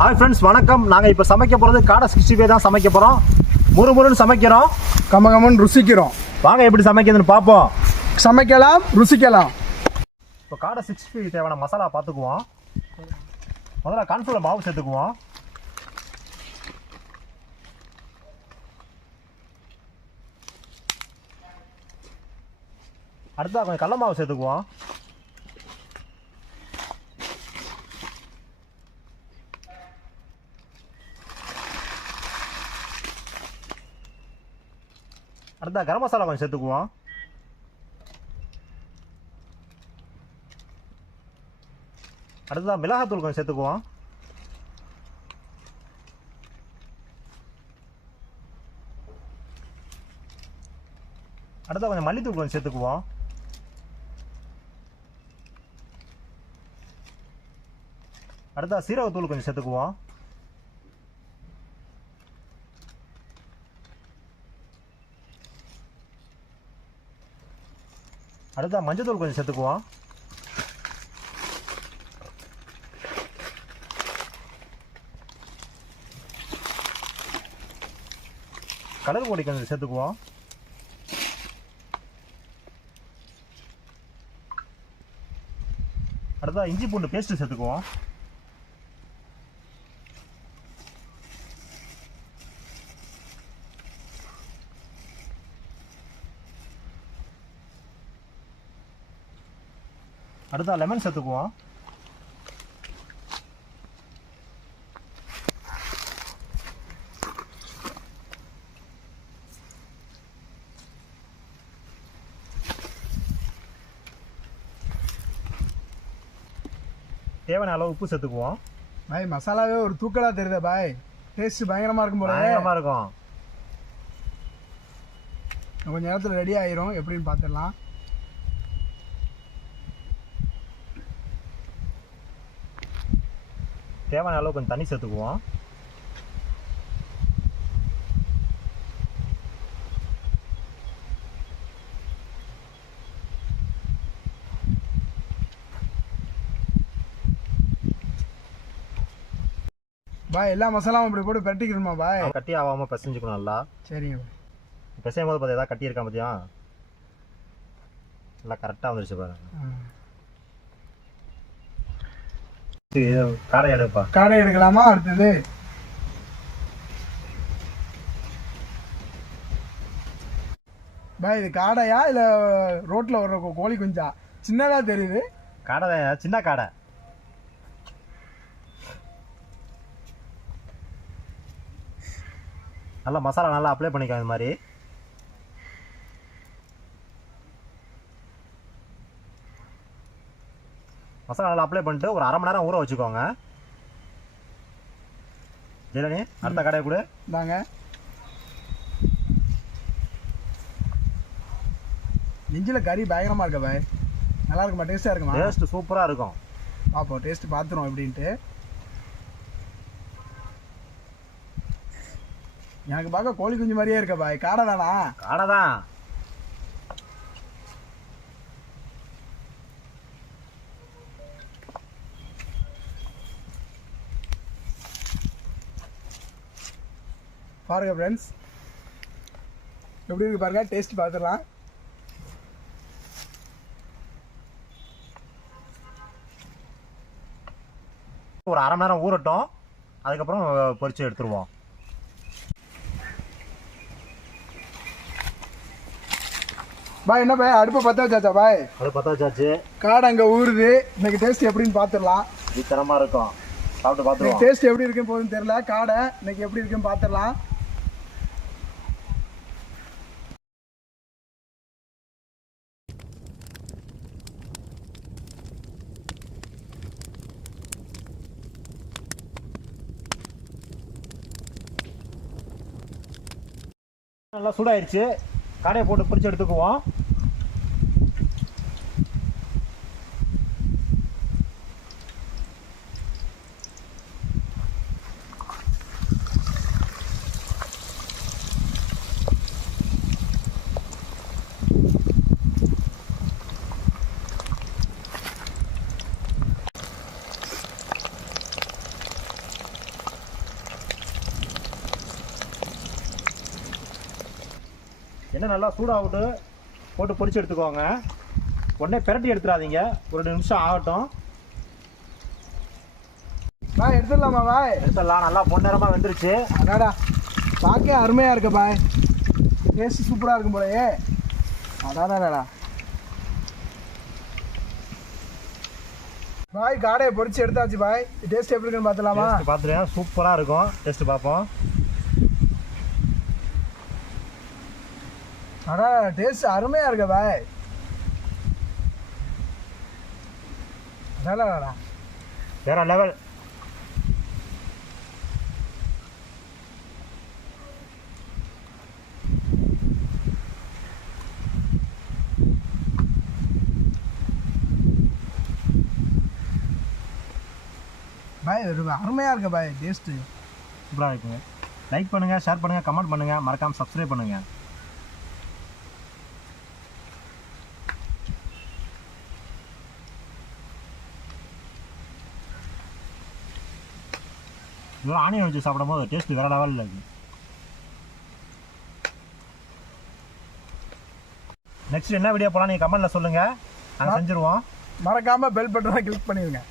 Hi friends, வணக்கம். நாங்கள் இப்போ சமைக்க போகிறது காடை 65 தான் சமைக்க போகிறோம். முறுமுறுன்னு சமைக்கிறோம், கமகமன்னு ருசிக்கிறோம். வாங்க எப்படி சமைக்கிறதுன்னு பார்ப்போம். சமைக்கலாம், ருசிக்கலாம். இப்போ காடை 65 தேவையான மசாலா பார்த்துக்குவோம். முதல்ல கார்ன்ஃப்ளவர் மாவு சேர்த்துக்குவோம். அடுத்ததாக கொஞ்சம் கடல மாவு சேர்த்துக்குவோம். அடுத்தா கரம் மசாலா கொஞ்சம் சேர்த்துக்குவோம். அடுத்ததான் மிளகாத்தூள் கொஞ்சம் சேர்த்துக்குவோம். அடுத்தா கொஞ்சம் மல்லித்தூள் கொஞ்சம் சேர்த்துக்குவோம். அடுத்தா சீரகத்தூள் கொஞ்சம் சேர்த்துக்குவோம். அடுத்தா மஞ்சத்தூள் கொஞ்சம் சேர்த்துக்குவோம். கலர் பொடி கொஞ்சம் சேர்த்துக்குவோம். அடுத்தா இஞ்சி பூண்டு பேஸ்ட் சேர்த்துக்குவோம். அடுத்தா லெமன் சேர்த்துக்குவோம். தேவையான அளவு உப்பு சேர்த்துக்குவோம். பாய், மசாலாவே ஒரு தூக்கலா தெரியுதா பாய்? டேஸ்ட் பயங்கரமா இருக்கும் போல. பயங்கரமா இருக்கும். கொஞ்ச நேரத்தில் ரெடி ஆயிரும். எப்படின்னு பார்த்துடலாம். தேவையான அளவு கொஞ்சம் தண்ணி சேர்த்துக்குவோம். பாய், எல்லா மசாலாவும் இப்படி போட்டு பரட்டிக்கணுமா பாய்? கட்டி ஆகாம பிசைஞ்சுக்கணும் நல்லா. சரிங்க பாய். பிசையும் போது பார்த்து ஏதாவது கட்டி இருக்கா பார்த்தியா? நல்லா கரெக்டாக வந்துருச்சு பாருங்க. காடை எடுப்பா. காடை எடுக்கலாமா? அடுத்தது பாய், இது காடையா இல்ல ரோட்ல வர்ற கோழி குஞ்சா? சின்னதா தெரியுது. காடை, சின்ன காடை. நல்லா மசாலா நல்லா அப்ளை பண்ணிக்கோ. இந்த மாதிரி மசாலா நல்லா அப்ளை பண்ணிட்டு ஒரு அரை மணி நேரம் ஊற வச்சுக்கோங்க. ஜெயலனி, அடுத்த கடையை கூட தாங்க. நெஞ்சில் கறி பயங்கரமா இருக்கா பாய்? நல்லா இருக்குமா? டேஸ்டா இருக்குமா? டேஸ்ட் சூப்பராக இருக்கும். பார்ப்போம், டேஸ்ட் பார்த்துருவோம் எப்படின்ட்டு. எனக்கு பார்க்க கோழி குஞ்சு மாதிரியே இருக்கா பாய். காடை தானா? காடை தான். பாருங்க ஃப்ரெண்ட்ஸ், எப்படி இருக்கு பாருங்க. டேஸ்ட் பார்த்துடலாம். ஒரு அரை மணி நேரம் ஊறட்டும், அதுக்கப்புறம் பொரிச்சு எடுத்துருவோம். பாய், என்ன பாய், அடுப்பை பற்ற வச்சாச்சா பாய்? அது பற்ற வச்சாச்சு. காடை அங்கே ஊறுது. இன்னைக்கு டேஸ்ட் எப்படின்னு பார்த்துடலாம். தரமாக இருக்கும். சாப்பிட்டு பார்த்துருவோம். டேஸ்ட் எப்படி இருக்குன்னு போதுன்னு தெரியல. காடை இன்னைக்கு எப்படி இருக்குன்னு பார்த்துடலாம். நல்லா சூடாயிருச்சு. காடையை போட்டு பிரித்து எடுத்துக்குவோம். எண்ணெய் நல்லா சூடாகட்டு போட்டு பொரிச்சு எடுத்துக்கோங்க. உடனே பிரட்டி எடுத்துடாதீங்க, ஒரு 2 நிமிஷம் ஆகட்டும். பாய் எடுத்துடலாமா பாய்? எடுத்துடலாம். நல்லா பொன்னிறமாக வெந்துருச்சு. அடாடா பார்க்க அருமையாக இருக்கு பாய். டேஸ்ட் சூப்பராக இருக்கும் போலயே. அடாடாடா பாய் காடையை பொரிச்சு எடுத்தாச்சு பாய். டேஸ்ட் எப்படி இருக்குன்னு பார்த்துலாமா? பார்த்துருக்கேன், சூப்பராக இருக்கும். டேஸ்ட் பார்ப்போம். அடா டேஸ்ட் அருமையாக இருக்கு பாய். அடாடாடா வேற லெவல். பாய் அருமையாக இருக்கு பாய் டேஸ்ட்டு. சூப்பராக இருக்குங்க. லைக் பண்ணுங்கள், ஷேர் பண்ணுங்கள், கமெண்ட் பண்ணுங்கள், மறக்காமல் சப்ஸ்கிரைப் பண்ணுங்கள். இதெல்லாம் ஆனியன் வச்சு சாப்பிடும் போது டேஸ்ட் வேறு லெவலில் இருக்குது. நெக்ஸ்ட் என்ன வீடியோ போகலாம் நீங்கள் கமெண்ட்டில் சொல்லுங்கள், நாங்கள் செஞ்சுருவோம். மறக்காமல் பெல் பட்டனை கிளிக் பண்ணிடுங்க.